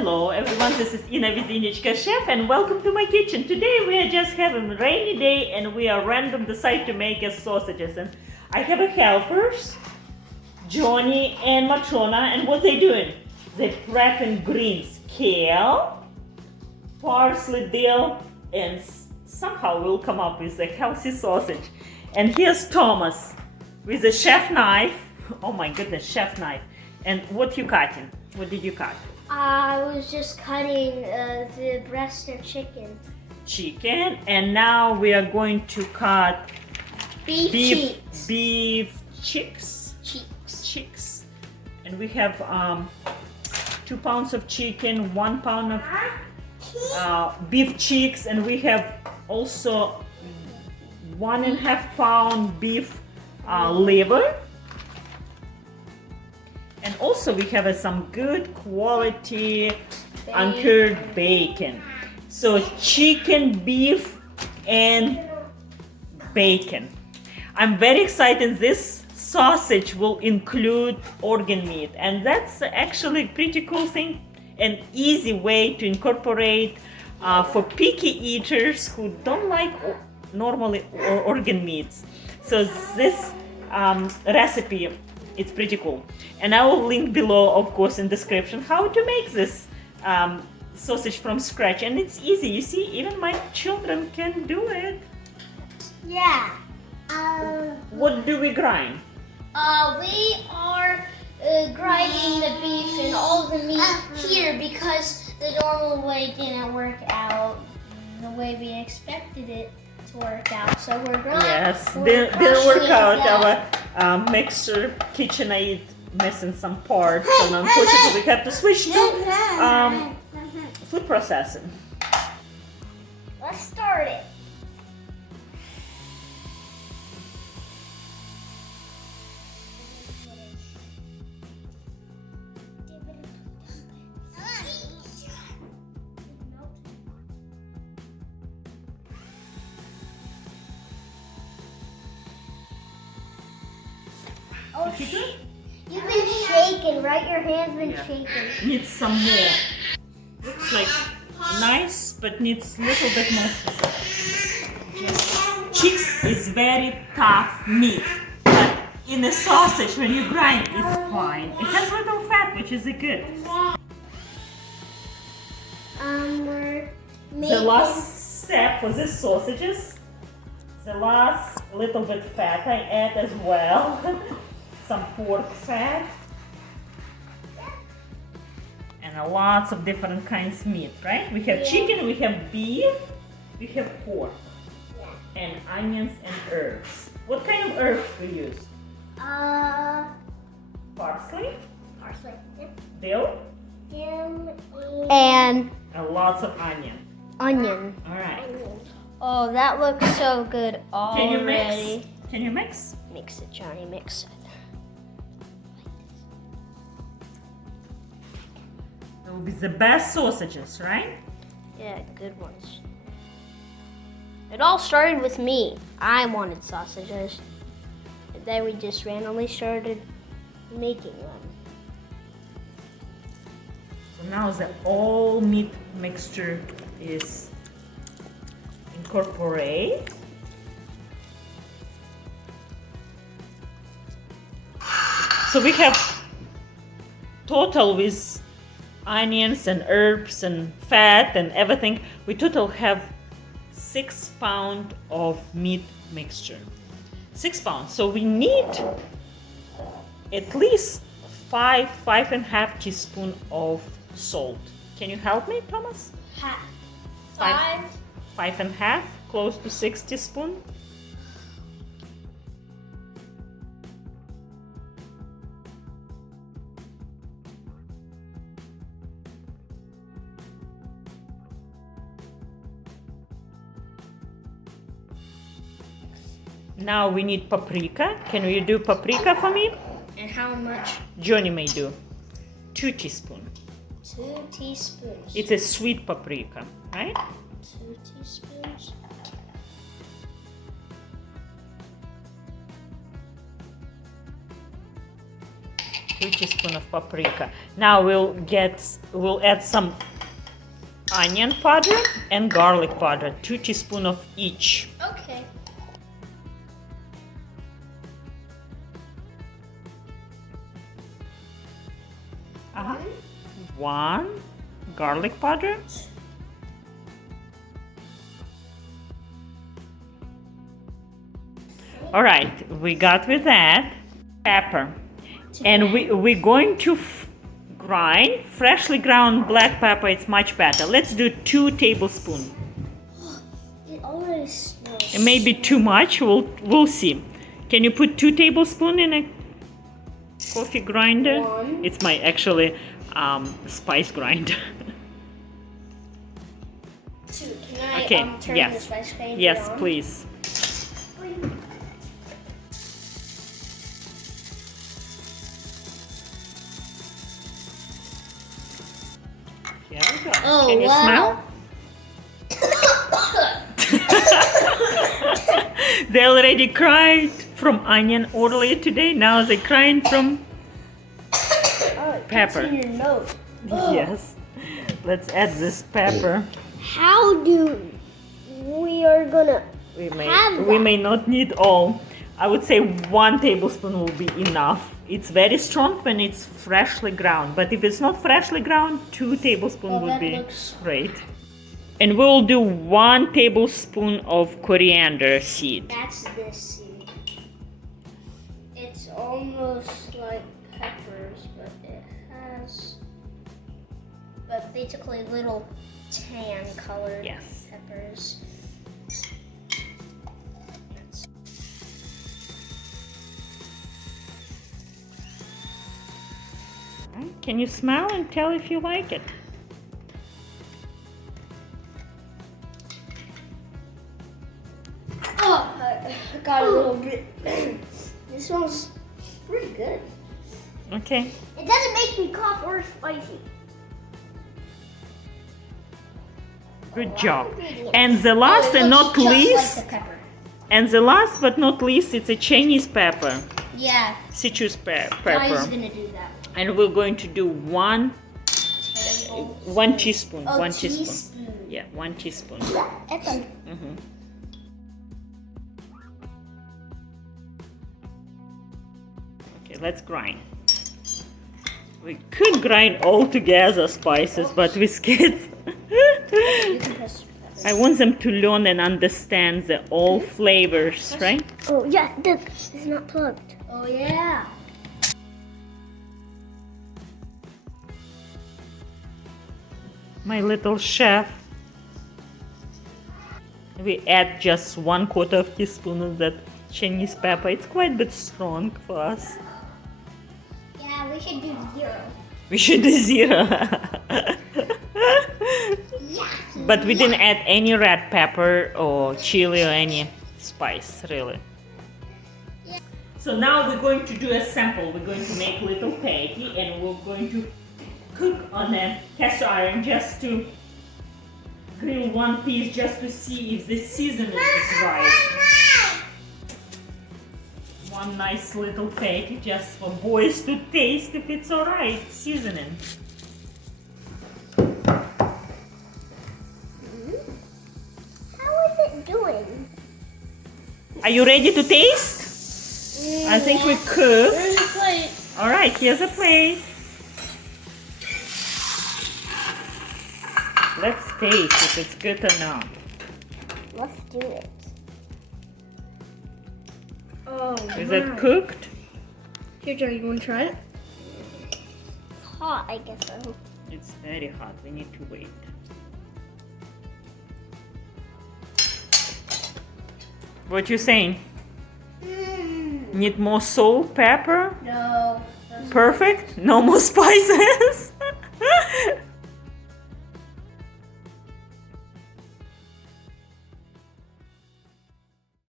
Hello everyone, this is Ina with Innichka Chef and welcome to my kitchen. Today we are just having a rainy day and we are random decide to make us sausages. And I have a helpers, Johnny and Matrona, and what they doing? They prepping greens, kale, parsley, dill, and somehow we'll come up with a healthy sausage. And here's Thomas with a chef knife. Oh my goodness, chef knife. And what you cutting? What did you cut? I was just cutting the breast of chicken. Chicken, and now we are going to cut beef chicks. Chicks. And we have 2 pounds of chicken, 1 pound of beef cheeks, and we have also 1.5 pound beef liver. And also we have some good quality uncured bacon. So chicken, beef, and bacon. I'm very excited. This sausage will include organ meat, and that's actually a pretty cool thing, an easy way to incorporate for picky eaters who don't like normally organ meats. So this recipe, it's pretty cool, and I will link below, of course, in description how to make this sausage from scratch. And it's easy. You see, even my children can do it. Yeah. What do we grind? We are grinding the beef and all the meat here because the normal way didn't work out the way we expected it to work out. So we're grinding. Yes, didn't work out. Our mixer KitchenAid missing some parts, and unfortunately we have to switch to food processing. Let's start it. Oh, you've been shaking, right? Your hand's been shaking. Needs some more. Looks like nice, but needs a little bit more. Chicks is very tough meat, but in a sausage, when you grind, it's fine. It has little fat, which is good. We're making... The last step for these sausages, the last little bit fat I add as well. Some pork fat. And lots of different kinds of meat, right? We have chicken, we have beef, we have pork, and onions and herbs. What kind of herbs we use? Parsley, dill, and lots of onion. Onion. All right. Oh, that looks so good already. Can you mix? Can you mix? Mix it, Johnny. Mix it. That will be the best sausages, right? Yeah, good ones. It all started with me. I wanted sausages. And then we just randomly started making them. So now the all meat mixture is incorporated. So we have total with onions and herbs and fat and everything, we total have 6 pounds of meat mixture. 6 pounds. So we need at least 5.5 teaspoons of salt. Can you help me, Thomas? Half. 5.5, close to 6 teaspoons. Now we need paprika. Can you do paprika for me? And how much? Johnny may do. 2 teaspoons. 2 teaspoons. It's a sweet paprika, right? 2 teaspoons. 2 teaspoons of paprika. Now we'll add some onion powder and garlic powder, 2 teaspoons of each. Okay. One garlic powder. All right, we got with that pepper, and we're going to grind freshly ground black pepper. It's much better. Let's do 2 tablespoons. It already smells. It may be too much. We'll see. Can you put 2 tablespoons in a coffee grinder? 1. It's my actually spice grinder. 2. Can I Okay. turn Yes. the spice grinder Yes, on? please. Here we go. Oh, Can you wow. smell? They already cried from onion earlier today. Now they crying from pepper. It's in your nose. Yes. Let's add this pepper. How do we are gonna We have may not need all. I would say 1 tablespoon will be enough. It's very strong when it's freshly ground, but if it's not freshly ground, 2 tablespoons would be great. And we'll do 1 tablespoon of coriander seed. That's this seed. It's almost like peppers, but it has, but basically little tan colored Yes. peppers. Can you smell and tell if you like it? Oh, I got a little bit. This smells pretty good. Okay. It doesn't make me cough or spicy. Good job. And the last and not least, Like the pepper. and the last but not least, it's a Chinese pepper, Yeah, citrus Daddy's pepper. gonna do that. And we're going to do 1 teaspoon. Oh, 1 teaspoon. teaspoon. Yeah, 1 teaspoon. Pepper. Mhm. Okay, let's grind. We could grind all together spices, but with kids, You can press pepper. I want them to learn and understand the all flavors, right? Oh yeah, this is not plugged. Oh yeah. My little chef. We add just 1/4 teaspoon of that Chinese pepper. It's quite a bit strong for us. Yeah, we should do 0. We should do 0. Yeah. But we didn't add any red pepper or chili or any spice, really. So now we're going to do a sample. We're going to make little patty and we're going to cook on a cast iron just to grill 1 piece just to see if the seasoning is right. 1 nice little patty just for boys to taste if it's alright, seasoning. How is it doing? Are you ready to taste? I think we cook. Where's the plate? Alright, here's a plate. Let's taste if it's good or not. Let's do it. Oh, Is it cooked? Here, Joe, you want to try it? Hot, I guess so. It's very hot. We need to wait. What you saying? Need more salt, pepper? No. Perfect? No more spices?